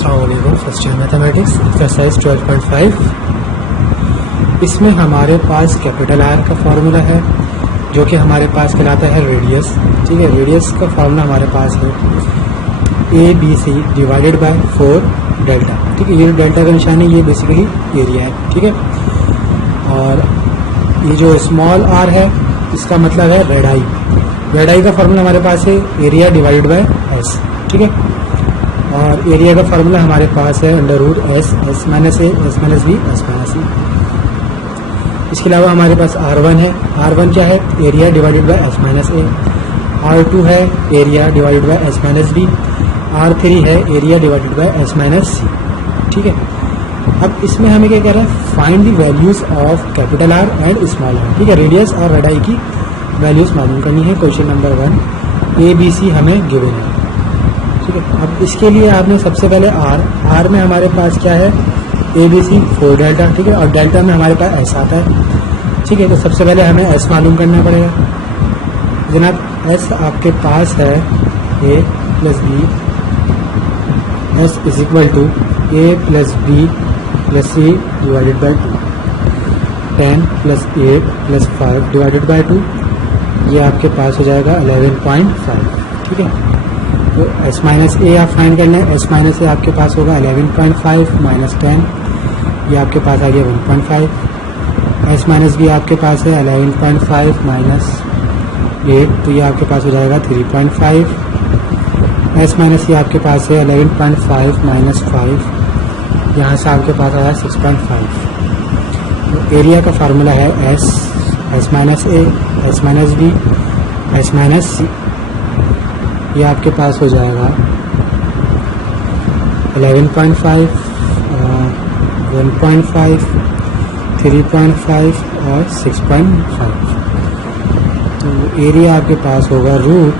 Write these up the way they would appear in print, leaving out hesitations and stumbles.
अस्सलाम वालेकुम। First year mathematics exercise 12.5। इसमें हमारे पास कैपिटल आर का फार्मूला है जो कि हमारे पास कहलाता है रेडियस। ठीक है, रेडियस का फार्मूला हमारे पास है ABC डिवाइडेड बाय 4 डेल्टा। ठीक है, ये डेल्टा का निशान है, ये बेसिकली एरिया है। ठीक है, और ये जो स्मॉल आर है इसका मतलब है रेडाई। रेडाई का फार्मूला हमारे पास है एरिया डिवाइडेड बाय एस। ठीक है, और एरिया का फार्मूला हमारे पास है under root S minus A S minus B S minus C. इसके अलावा हमारे पास R1 है। R1 क्या है? Area divided by S minus A. R2 है area divided by S minus B. R3 है area divided by S minus C. ठीक है, अब इसमें हमें क्या कह रहा है? Find the values of capital R and small R. ठीक है, रेडियस और रेडाई की वैल्यूज मालूम करनी है। क्वेश्चन नंबर 1 ABC हमें गिवन है। ठीक है, अब इसके लिए आपने सबसे पहले आर में हमारे पास क्या है? ABC 4 delta. ठीक है, और डेल्टा में हमारे पास एस आता है। ठीक है, तो सबसे पहले हमें एस मालूम करना पड़ेगा। जनाब एस आपके पास है A plus B, S is equal to A plus B plus C divided by 2, 10 plus 8 plus 5 divided by 2, ये आपके पास हो जाएगा 11.5। ठीक है, तो एस माइनस ए आप फाइंड करना है। एस माइनस ए आपके पास होगा 11.5 माइनस 10, ये आपके पास आ गया 1.5। एस माइनस बी आपके पास है 11.5 माइनस 8, तो ये आपके पास हो जाएगा 3.5। एस माइनस सी आपके पास है 11.5 माइनस 5, यहाँ से आपके पास आया 6.5। तो एरिया का फार्मूला है S minus A S minus B S minus C, ये आपके पास हो जाएगा 11.5, 1.5, 3.5 और 6.5। तो एरिया आपके पास होगा रूट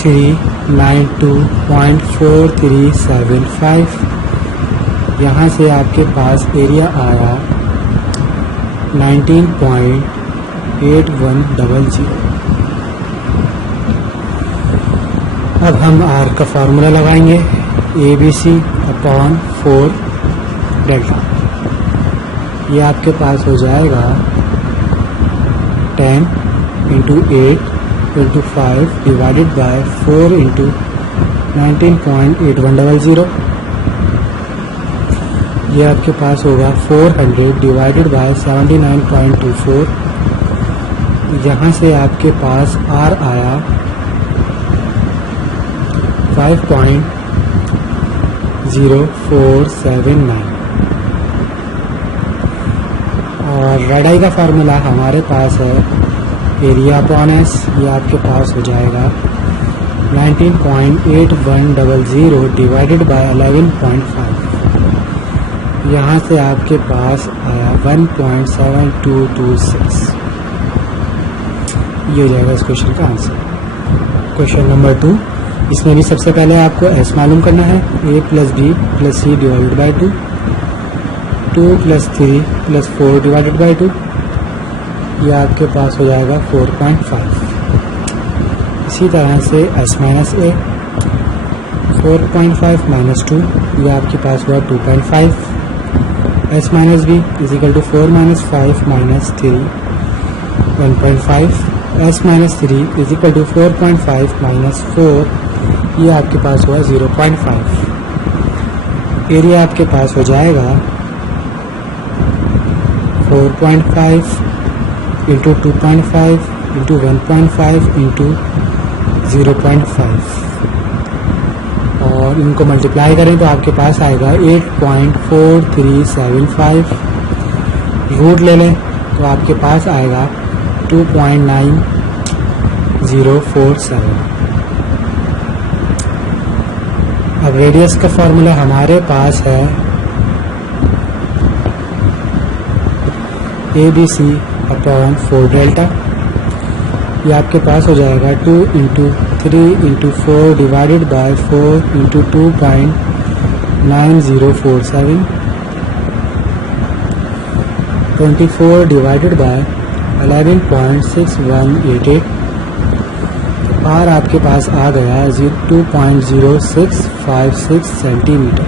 392.4375। यहाँ से आपके पास एरिया आया 19.8100। अब हम आर का फार्मूला लगाएंगे ABC अपॉन 4 डेल्टा। ये आपके पास हो जाएगा 10 into 8 into 5 divided by 4 into 19.8100। ये आपके पास होगा 400 डिवाइडेड बाय 79.24। यहाँ से आपके पास आर आया 5.0479। और रेडाई का फार्मूला हमारे पास है एरिया अपॉन एस, ये आपके पास हो जाएगा 19.8100 डिवाइडेड बाय 11.5। यहाँ से आपके पास आया 1.7226। ये हो जाएगा इस क्वेश्चन का आंसर। क्वेश्चन नंबर 2, इसमें भी सबसे पहले आपको एस मालूम करना है। A plus B plus C divided by 2, 2 plus 3 plus 4 divided by 2, ये आपके पास हो जाएगा 4.5। इसी तरह से एस माइनस ए 4.5 माइनस 2, ये आपके पास हुआ 2.5। S minus B is equal to 4 minus 5 minus 3 1.5। S minus 3 is equal to 4.5 minus 4, ये आपके पास हुआ 0.5। एरिया आपके पास हो जाएगा 4.5 इंटू 2.5 इंटू 1.5 इंटू 0.5, और इनको मल्टीप्लाई करें तो आपके पास आएगा 8.4375। रूट ले लें तो आपके पास आएगा 2.9047। अब रेडियस का फॉर्मूला हमारे पास है ABC अपॉन 4 डेल्टा। ये आपके पास हो जाएगा 2 into 3 into 4 divided by 4 into 2.9047, 24 divided by 11.6188। R आपके पास आ गया 2.0656 सेंटीमीटर।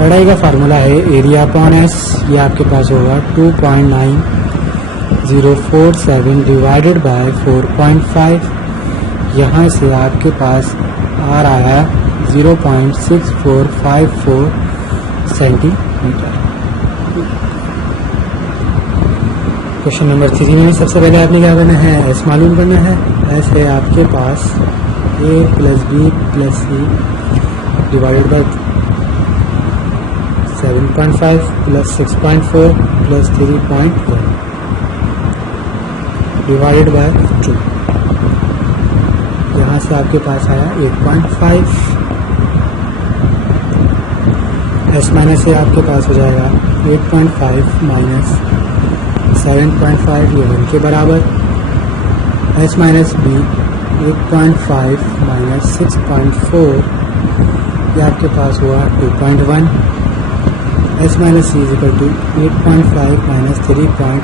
लड़ाई का फार्मूला है एरिया अपॉन एस, ये आपके पास होगा 2.9047 डिवाइडेड बाय 4.5। यहाँ से आपके पास आर आया 0.6454 सेंटीमीटर। क्वेश्चन नंबर 3 में सबसे पहले आपने क्या करना है, एस मालूम करना है। एस है आपके पास A plus B plus C divided by 7.5 plus 6.4 plus 3.1 divided by 2। यहाँ से आपके पास आया 8.5। एस माइनस ए आपके पास हो जाएगा 8.5 माइनस 7.5, ये 1 के बराबर। एस माइनस बी 8.5 माइनस 6.4, ये आपके पास हुआ 2.1। S minus C is equal to 8.5 minus 3.1,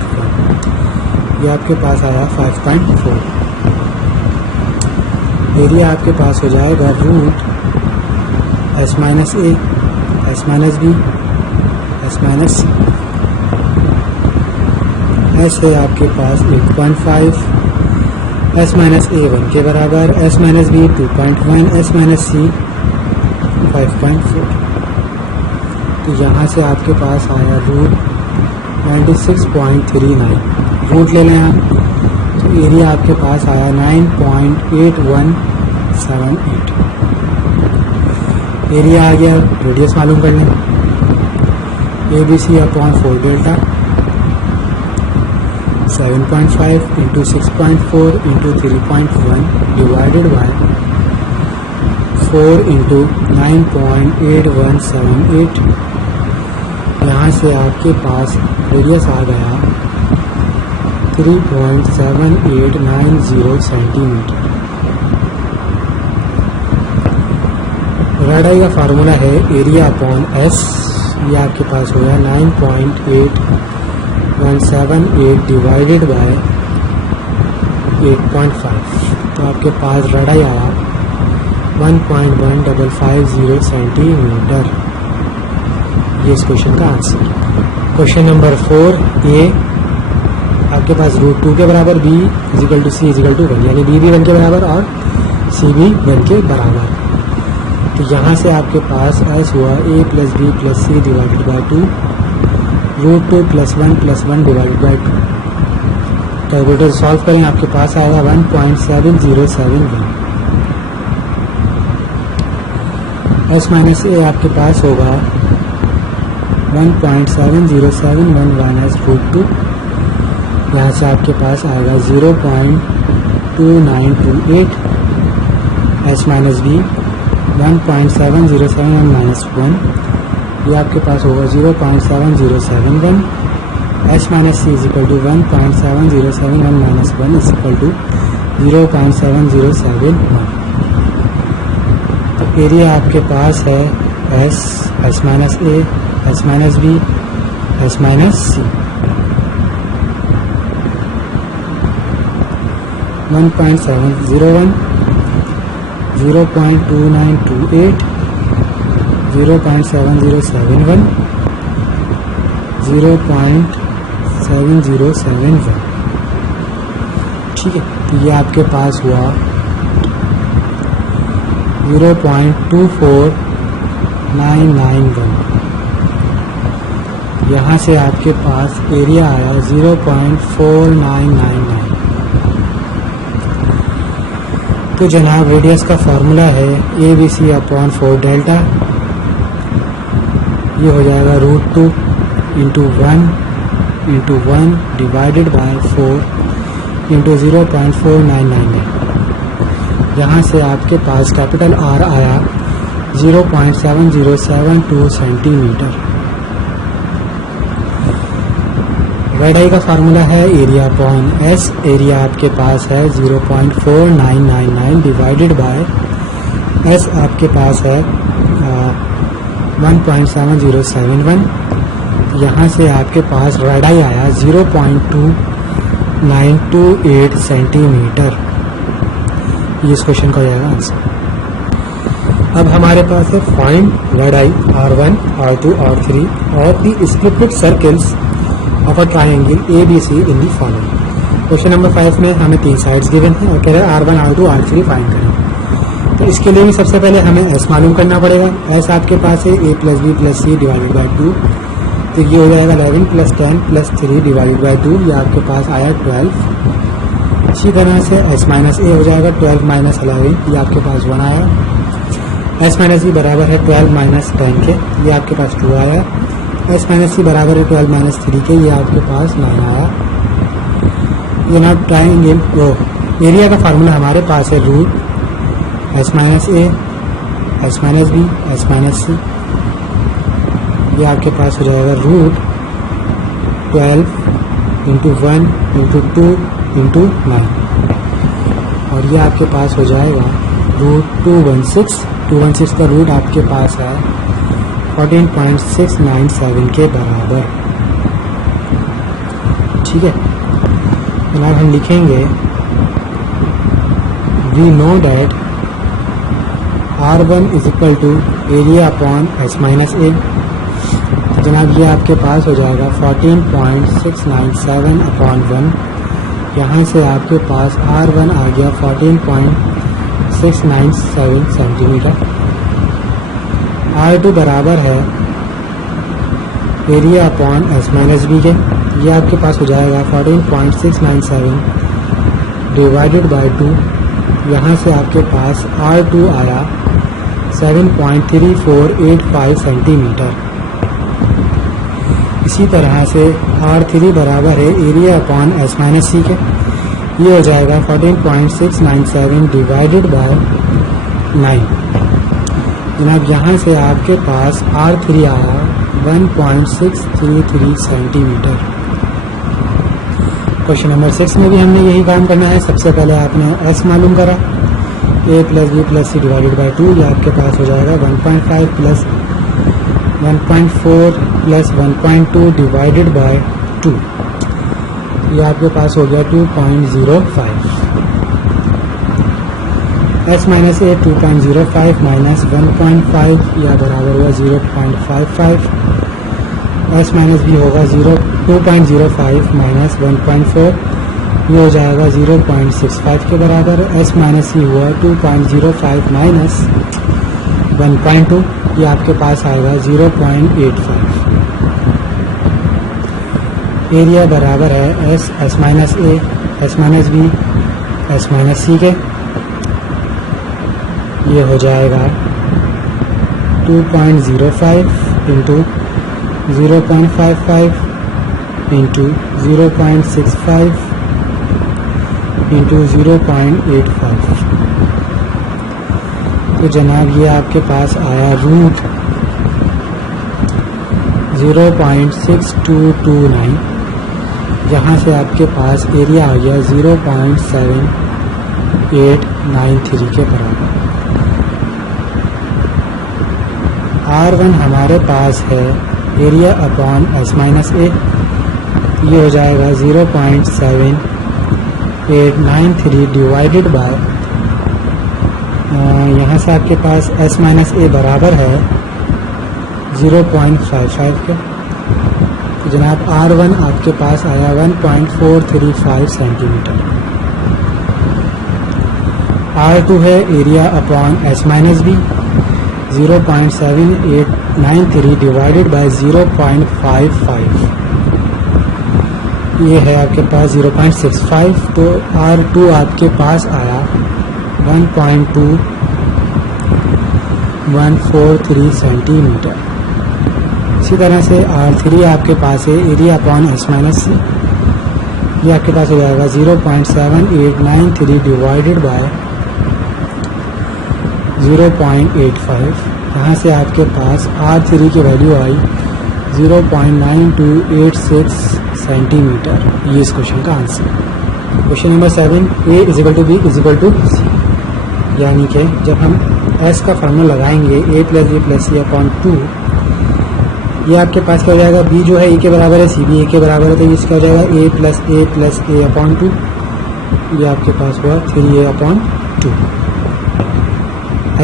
ये आपके पास आया 5.4। एरिया आपके पास हो जाएगा रूट एस माइनस ए, S minus B, S minus c. S है आपके पास 8.5, एस माइनस ए 1 के बराबर, s minus b 2.1, S minus c 5.4। तो यहाँ से आपके पास आया रूट 96.39। रूट ले लें आप, तो एरिया आपके पास आया 9.8178। एरिया आ गया, रेडियस मालूम कर लें। A B C upon 4 delta 7.5 into 6.4 into 3.1 divided by 4 into 9.8178। यहाँ से आपके पास रेडियस आ गया 3.7890 सेंटीमीटर। रेडाई का फार्मूला है एरिया अपॉन एस, ये आपके पास हो गया 9.8178 डिवाइडेड बाय 8.5। तो आपके पास रेडाई आया 1.1550 सेंटीमीटर। ये इस क्वेश्चन का आंसर। क्वेश्चन नंबर 4 ए आपके पास √2 के बराबर B is equal to C is equal to 1, यानी बी भी 1 के बराबर और सी भी 1 के बराबर। तो यहाँ से आपके पास एस हुआ a plus B plus C divided by 2, √2 plus 1 divided by 2। Calculator solve करें, आपके पास आएगा 1.7071। एस माइनस ए आपके पास होगा 1.7071 माइनस √2, यहाँ से आपके पास आएगा 0.2928। एस माइनस बी 1.7071 माइनस 1, ये आपके पास होगा 0.7071। S minus C is equal to 1.7071 minus 1 is equal to 0.7071। तो एरिया आपके पास है एस, एस माइनस ए, S minus B, S minus c. 1.701, 0.2928, 0.7071, 0.7071। ठीक है, तो ये आपके पास हुआ 0.24991। यहाँ से आपके पास एरिया आया 0.4999। तो जनाब रेडियस का फार्मूला है A B C upon 4 delta, ये हो जाएगा √2 इंटू 1 डिवाइडेड बाय 4 इंटू 0.4999। यहाँ से आपके पास कैपिटल आर आया 0.7072 सेंटीमीटर। रेडाई का फार्मूला है एरिया अपॉन एस, एरिया आपके पास है 0.4999 डिवाइडेड बाय एस आपके पास है 1.7071। यहाँ से आपके पास रेडाई आया 0.2 928 सेंटीमीटर। ये इस क्वेश्चन का हो जाएगा आंसर। अब हमारे पास है find radii R1, R2, R3 और the splitted circles of a triangle ABC in the following. Question number 5 में हमें 3 साइड्स गिवन है और कह रहे हैं R1, R2, R3 फाइंड करें। तो इसके लिए भी सबसे पहले हमें S मालूम करना पड़ेगा। S आपके पास है A + B + C divided by 2, तो ये हो जाएगा 11 + 10 + 3 डिवाइडेड बाई 2, ये आपके पास आया 12। इसी तरह से S - A हो जाएगा 12 - 11, ये आपके पास 1 आया। S - B बराबर है 12 - 10 के, ये आपके पास 2 आया। S - C बराबर है 12 - 3 के, ये आपके पास 9 आया। ये ना ट्राइंगल वो एरिया का फार्मूला हमारे पास है root S - A, S - B, S - C, ये आपके पास हो जाएगा रूट 12 × 1 × 2 × 9 और ये आपके पास हो जाएगा रूट 216 का रूट आपके पास है 14.697 के बराबर। ठीक है, जनाब हम लिखेंगे we know that R1 = area upon S - A। जनाब ये आपके पास हो जाएगा 14.697 अपॉन 1, यहाँ से आपके पास R1 आ गया 14.697 सेंटीमीटर। R2 बराबर है एरिया अपॉन S - B के, ये आपके पास हो जाएगा 14.697 डिवाइडेड बाई 2, यहाँ से आपके पास R2 आया 7.3485 सेंटीमीटर। इसी तरह से R3 बराबर है एरिया अपॉन S - C के, ये हो जाएगा 14.697 डिवाइडेड बाय 9। जनाब यहाँ से आपके पास R3 आया 1.633 सेंटीमीटर। क्वेश्चन नंबर 6 में भी हमने यही काम करना है। सबसे पहले आपने S मालूम करा, A + B + C divided by 2, ये आपके पास हो जाएगा 1.5 + 1.4 + 1.2 डिवाइडेड बाई 2, ये आपके पास हो गया 2.05। S - A 2.05 - 1.5 या बराबर हुआ 0.55। S - B होगा 2.05 - 1.4, ये हो जाएगा 0.65 के बराबर। S - C हुआ 2.05 - 1.2, ये आपके पास आएगा 0.85। एरिया बराबर है S - A, S - B, S - C के, ये हो जाएगा 2.05 × 0.55 × 0.65 × 0.85। तो जनाब ये आपके पास आया रूट 0.6229, जहाँ से आपके पास एरिया आ गया 0.7893 के बराबर। R1 हमारे पास है एरिया अपॉन S - A, ये हो जाएगा 0.7893 डिवाइडेड बाय, यहाँ से आपके पास S - A बराबर है 0.55 के, तो जनाब R1 आपके पास आया 1.435 सेंटीमीटर। R2 है area upon S - B, 0.7893 divided by 0.55, ये है आपके पास 0.65, तो R2 आपके पास आया 1.2143 सेंटीमीटर। इसी तरह से R3 आपके पास है एरिया अपॉन S - C, ये आपके पास हो जाएगा 0.7893 डिवाइडेड बाय 0.85, यहाँ से आपके पास R3 की वैल्यू आई 0.9286 सेंटीमीटर। ये इस क्वेश्चन का answer. Question number 7, A = B = C, यानी कि जब हम S का फार्मूला लगाएंगे A + B + C/2, ये आपके पास क्या हो जाएगा, बी जो है ए के बराबर है, सी भी ए के बराबर है, तो ये क्या हो जाएगा ए प्लस ए अपॉन 2, ये आपके पास हुआ 3a upon 2।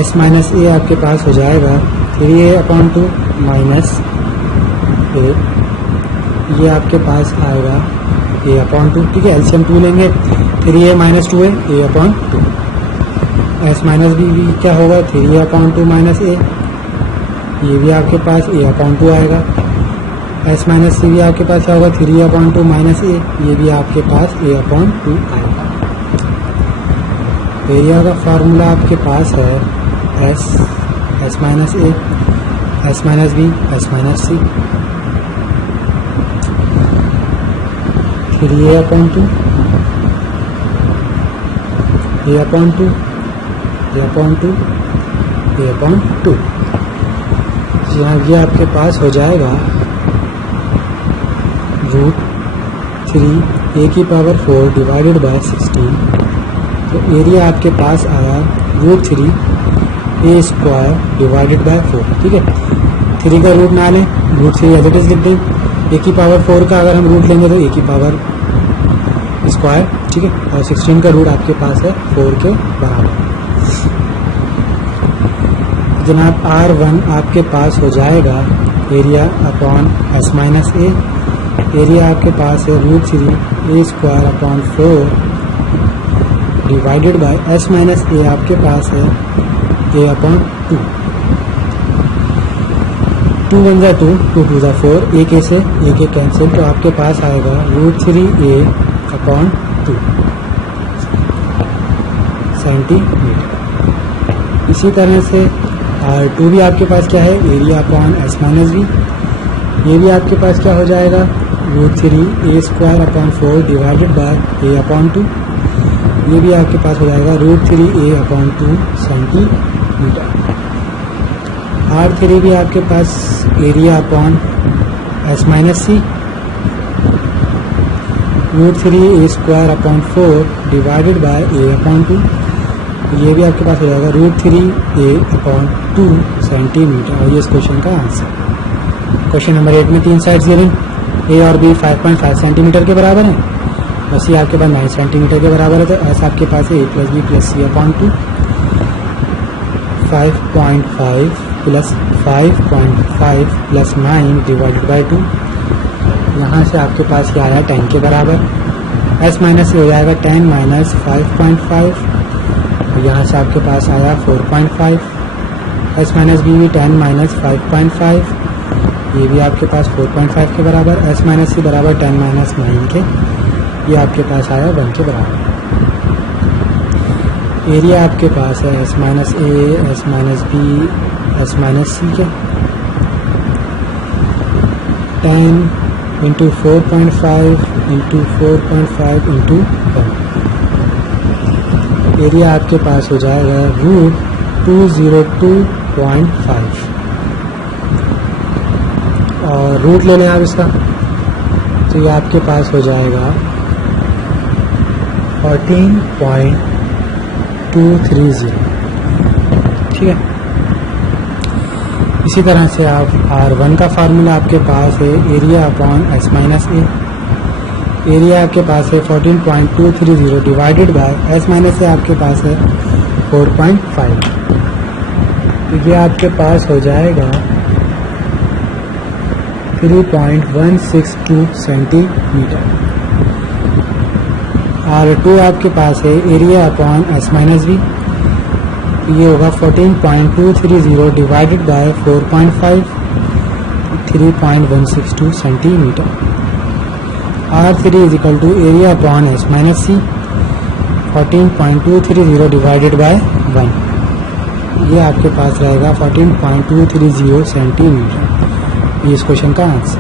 S minus a आपके पास हो जाएगा 3a अपॉन 2 माइनस ए, ये आपके पास आएगा a अपॉन 2, ठीक है। एलसीएम 2 लेंगे, 3a माइनस 2 है a upon 2। S minus B क्या होगा 3a अपॉन 2 माइनस a, ये भी आपके पास a अपॉन 2 आएगा। एस माइनस सी भी आपके पास क्या होगा 3a अपॉन 2 माइनस a, ये भी आपके पास a अपॉन 2 आएगा। एरिया का फार्मूला आपके पास है S minus A, S minus B, S minus C, 3a upon 2 a upon 2 a upon 2 a upon 2। यहाँ ये आपके पास हो जाएगा √3 a की पावर 4 डिवाइडेड बाय 16। तो एरिया आपके पास आया √3 a स्क्वायर डिवाइडेड बाय 4, ठीक है। 3 का रूट ना लें, √3 एज इट इज लिख दें। a की पावर 4 का अगर हम रूट लेंगे तो a की पावर स्क्वायर, ठीक है, और 16 का रूट आपके पास है 4 के बराबर। जनाब R1 आपके पास हो जाएगा area upon S minus a, area आपके पास है √3 a square upon 4 divided by S minus a आपके पास है a अपॉन 2। 2 1 जा 2, 2 2 जा 4, a के से a के कैंसिल, तो आपके पास आएगा √3a अपॉन 2 सेंटीमीटर। इसी तरह से R2 भी आपके पास क्या है area upon S minus B, ये भी आपके पास क्या हो जाएगा √3a square upon 4 divided by a upon 2, ये भी आपके पास हो जाएगा √3a अपॉन 2 सेंटीमीटर। R3 भी आपके पास area upon S minus C, √3a square upon 4 divided by a upon 2, ये भी आपके पास हो जाएगा √3a अपॉन 2 सेंटीमीटर। और ये इस क्वेश्चन का आंसर। क्वेश्चन नंबर 8 में 3 साइड्स गिवन, a और b 5.5 सेंटीमीटर के बराबर है, बस ये आपके पास 9 सेंटीमीटर के बराबर है, तो एस आपके पास है a plus B plus C upon 2, 5.5 plus 5.5 plus 9 divided by 2, यहाँ से आपके पास ये आया 10 के बराबर। एस माइनस हो जाएगा 10 माइनस 5.5, यहाँ से आपके पास आया 4.5। एस माइनस बी भी 10 माइनस 5.5, ये भी आपके पास 4.5 के बराबर। एस माइनस सी बराबर 10 माइनस 9 के, ये आपके पास आया 1 के बराबर। एरिया आपके पास है एस माइनस ए, S minus B, S minus c के 10 इंटू 4.5 इंटू 4.5 इंटू 1। एरिया आपके पास हो जाएगा √202.5, और रूट ले लें आप इसका, तो ये आपके पास हो जाएगा 14.230, ठीक है। इसी तरह से आप R1 का फार्मूला आपके पास है area upon S minus a, area आपके पास है 14.230 divided by S minus a आपके पास है 4.5, तो ये आपके पास हो जाएगा 3.162 सेंटीमीटर। R2 आपके पास है area upon S minus B, ये होगा 14.230 divided by 4.5, 3.162 centimetre. R3 is equal to area upon S minus C, 14.230 divided by 1, ये आपके पास रहेगा 14.230 सेंटीमीटर। ये इस क्वेश्चन का आंसर।